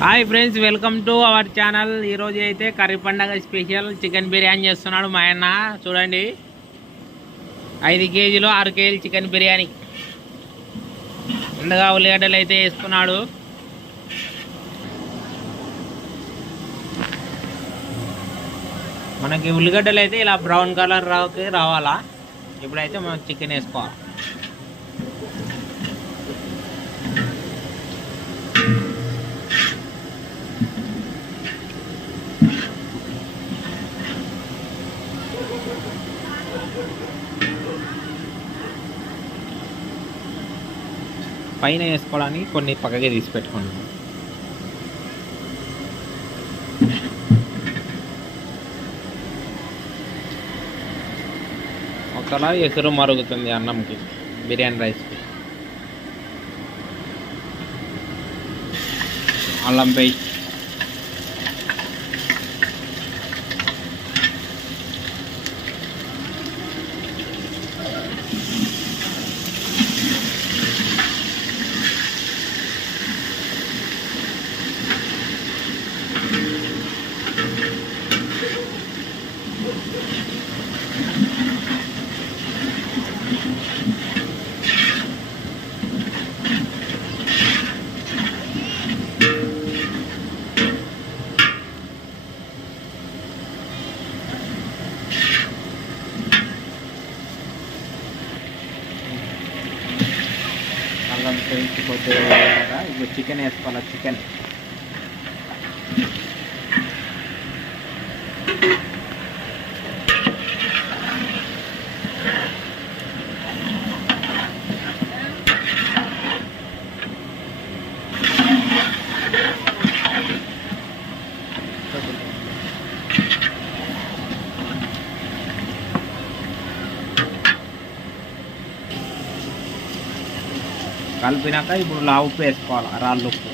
Hi friends, welcome to our channel. ఈరోజు అయితే curry పండగ స్పెషల్ చికెన్ బిర్యానీ చేస్తున్నాడు మా అన్న. చూడండి, 5 కేజీలు 6 కేజీలు చికెన్ బిర్యానీ. ముందుగా ఉల్లిగడ్డలు అయితే వేసుకున్నాడు. మనకి ఉల్లిగడ్డలు అయితే ఇలా బ్రౌన్ కలర్ రావాలా. ఇప్పుడైతే మనం చికెన్ వేసుకోవాలి. పైన వేసుకోవడానికి కొన్ని పక్కకి తీసి పెట్టుకోండి. ఒకలా ఎసురు మరుగుతుంది అన్నంకి, బిర్యానీ రైస్కి. అల్లం పేస్ట్, అల్లం పేస్ట్ కొద్దిగా. ఇప్పుడు చికెన్ వేసుకోవాలి. చికెన్ కలిపినాక ఇప్పుడు ఉప్పు వేసుకోవాలి, రాళ్ళు ఉప్పు.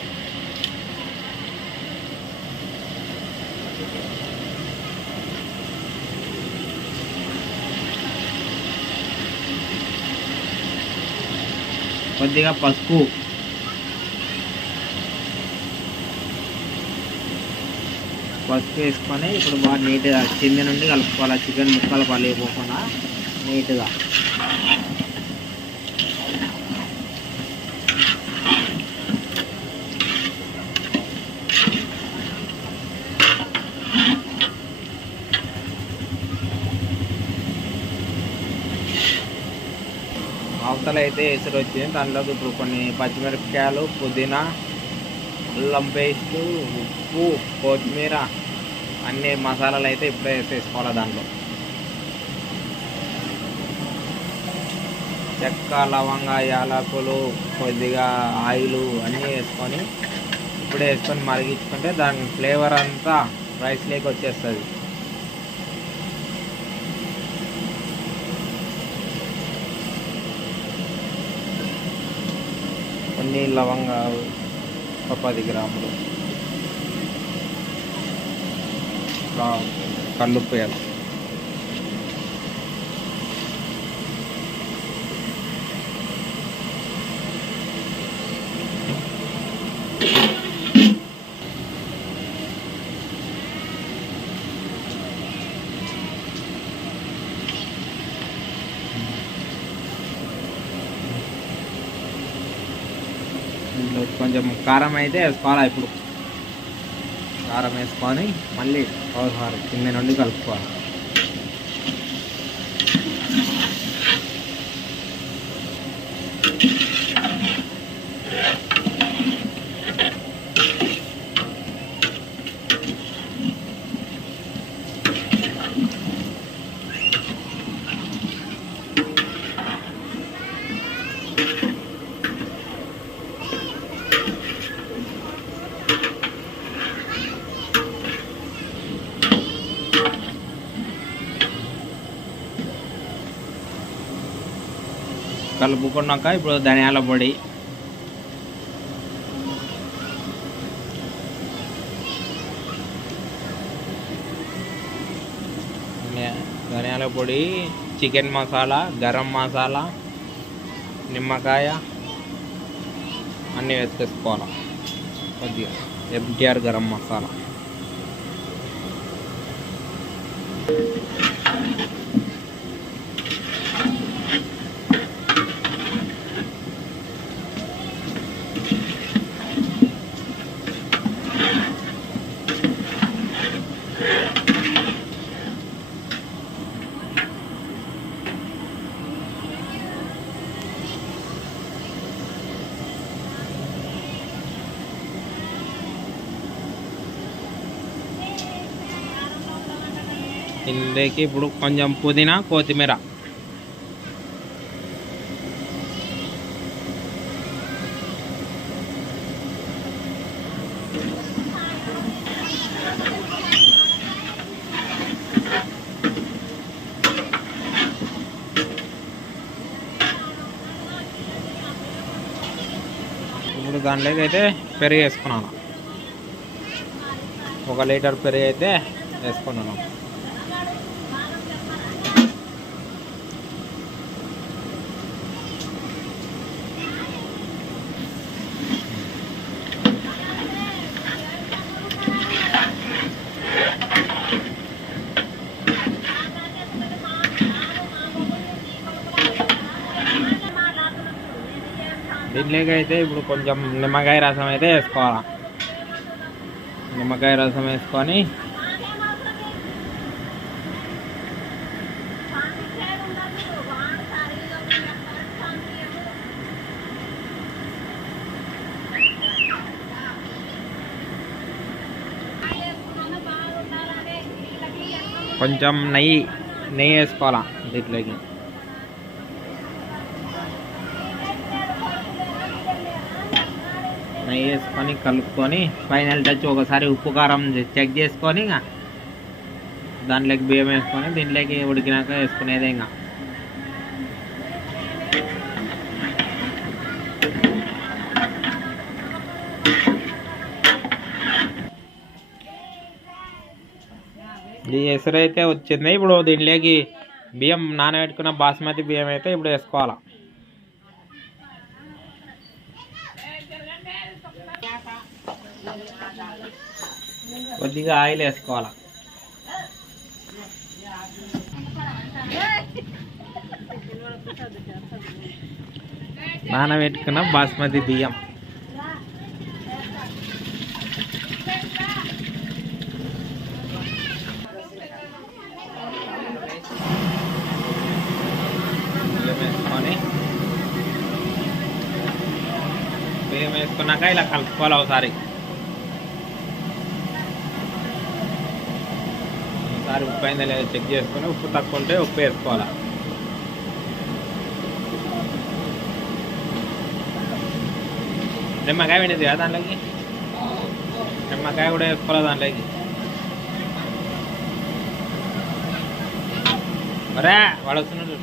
కొద్దిగా పసుపు, వేసుకొని ఇప్పుడు బాగా నీట్గా కింద నుండి కలుపుకోవాలి. చికెన్ ముక్కలు పలిపోకుండా నీట్గా. అవతల అయితే ఎసురు వచ్చింది. దాంట్లోకి ఇప్పుడు కొన్ని పచ్చిమిరపకాయలు, పుదీనా, అల్లం పేస్టు, ఉప్పు, కొత్తిమీర, అన్ని మసాలాలు అయితే ఇప్పుడే వేసేసుకోవాలి. దాంట్లో చెక్క, లవంగ, యాలకులు, కొద్దిగా ఆయిలు అన్నీ వేసుకొని ఇప్పుడే వేసుకొని మరిగించుకుంటే దాని ఫ్లేవర్ అంతా రైస్లోకి వచ్చేస్తుంది. కొన్ని లవంగాలు, 10 గ్రాములు కల్లుప్పు వేయాలి. కొంచెం కారం అయితే వేసుకోవాలి. ఇప్పుడు కారం వేసుకొని మళ్ళీ ఒకసారి కింద నుండి కలుపుకోవాలి. కలుపుకున్నాక ఇప్పుడు ధనియాల పొడి, చికెన్ మసాలా, గరం మసాలా, నిమ్మకాయ అన్నీ వేసేసుకోవాలి కొద్దిగా. MTR గరం మసాలా. ఇందులోకి ఇప్పుడు కొంచెం పుదీనా కొత్తిమీర ఇప్పుడు దాంట్లోకి అయితే పెరుగు వేసుకున్నాను. 1 లీటర్ పెరుగు అయితే వేసుకున్నాను. దీంట్లోకి అయితే ఇప్పుడు కొంచెం నిమ్మకాయ రసం అయితే వేసుకోవాలి. నిమ్మకాయ రసం వేసుకొని కొంచెం నెయ్యి వేసుకోవాలి దీంట్లోకి. నెయ్యి వేసుకొని కలుపుకొని ఫైనల్ టచ్ ఒకసారి ఉప్పు కారం చెక్ చేసుకొని దాంట్లోకి బియ్యం వేసుకొని దీంట్లోకి ఉడికినాక వేసుకునేదే. ఇంకా ఈ ఎసరు అయితే వచ్చింది. ఇప్పుడు దీంట్లోకి బియ్యం నానబెట్టుకున్న బాస్మతి బియ్యం అయితే ఇప్పుడు వేసుకోవాలి. కొద్దిగా ఆయిల్ వేసుకోవాలి. నానబెట్టుకున్న బాస్మతి బియ్యం బియ్యం వేసుకున్నాక ఇలా కలుపుకోవాలి. ఒకసారి ఉప్పు అయిందా లేదా చెక్ చేసుకొని ఉప్పు తక్కువ ఉంటే ఉప్పు వేసుకోవాలి. నిమ్మకాయ విండేది కదా దాంట్లోకి, నిమ్మకాయ కూడా వేసుకోవాలి దాంట్లోకి. మరే వాడు వస్తున్నాడు.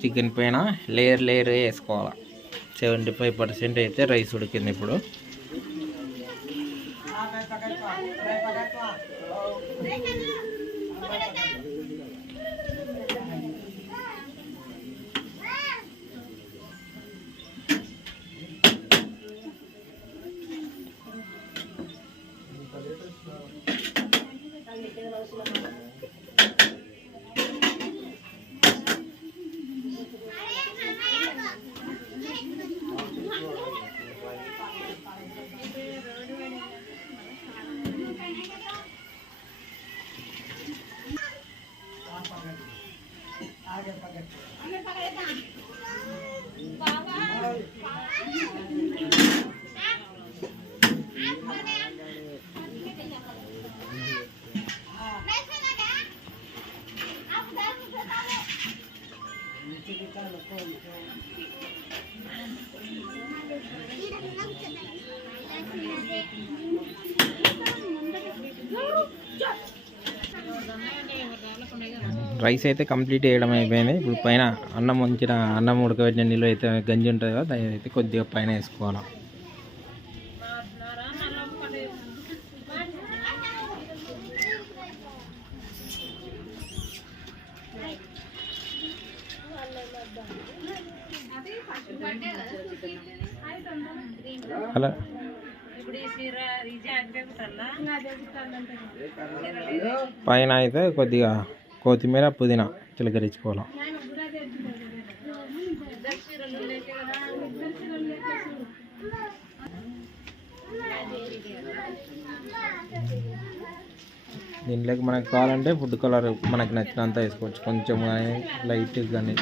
చికెన్ పైన లేయర్ వేసుకోవాలి. 75% అయితే రైస్ ఉడికింది. ఇప్పుడు రైస్ అయితే కంప్లీట్ వేయడం అయిపోయింది. ఇప్పుడు పైన అన్నం ఉడకబెట్టిన నీళ్ళు అయితే గంజి ఉంటుంది కదా, దాని అయితే కొద్దిగా పైన వేసుకోవాలి. అలా పైన అయితే కొద్దిగా కొత్తిమీర పుదీనా చిలకరించుకోవాలి. దీంట్లోకి మనకు కావాలంటే ఫుడ్ కలర్ మనకి నచ్చినంత వేసుకోవచ్చు. కొంచెం కానీ లైట్ కానీ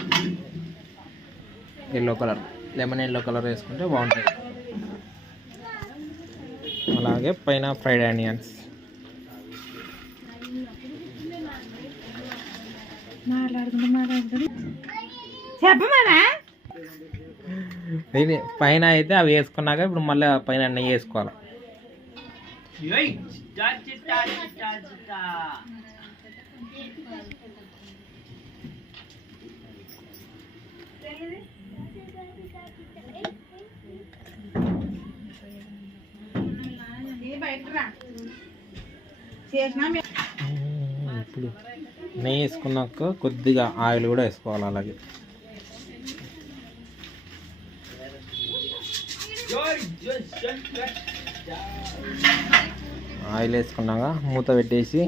yellow colour, lemon yellow colour వేసుకుంటే బాగుంటుంది. అలాగే పైన ఫ్రైడ్ ఆనియన్స్. ఇది పైన అయితే అవి వేసుకున్నాక ఇప్పుడు మళ్ళీ పైన నెయ్యి వేసుకోవాలి. ఇప్పుడు నెయ్యి వేసుకున్నాక కొద్దిగా ఆయిల్ కూడా వేసుకోవాలి. అలాగే ఆయిల్ వేసుకున్నాక మూత పెట్టేసి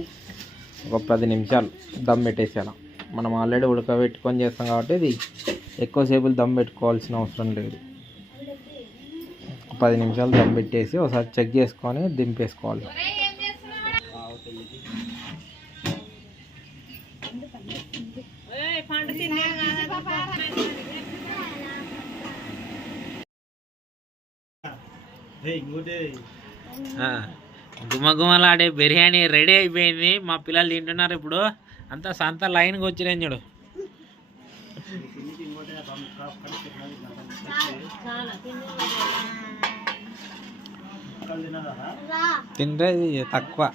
ఒక 10 నిమిషాలు దమ్ పెట్టేసేయాలి. మనం ఆల్రెడీ ఉడకబెట్టుకొని చేస్తాం కాబట్టి ఇది ఎక్కువసేపు దమ్ పెట్టుకోవాల్సిన అవసరం లేదు. 10 నిమిషాలు దమ్ పెట్టేసి ఒకసారి చెక్ చేసుకొని దింపేసుకోవాలి. గుమగుమలాడే బిర్యానీ రెడీ అయిపోయింది. మా పిల్లలు తింటున్నారు. ఇప్పుడు అంతా సంత లైన్కి వచ్చినాయి చూడు. తింటే తక్కువ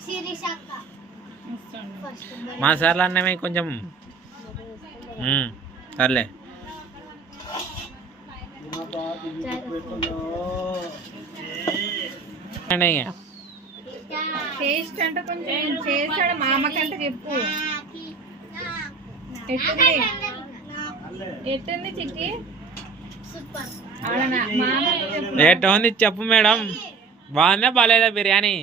మసాలా అన్నమే కొంచెం సర్లే. టేస్ట్ అంటే కొంచెం చేస్తాడు మా అమ్మకంటే చెప్పు. ఎట్టుంది చిట్టి? ఎట్లా ఉంది చెప్పు మేడం. బాగుందా బాగాలేదా బిర్యానీ?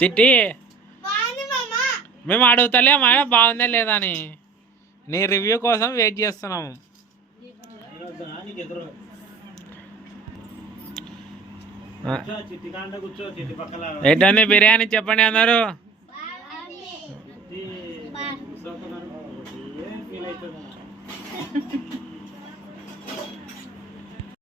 చిట్టి మేము అడుగుతలే మేడం బాగుందా లేదా అని. నీ రివ్యూ కోసం వెయిట్ చేస్తున్నాము. ఏంటండి బిర్యానీ చెప్పండి అన్నారు.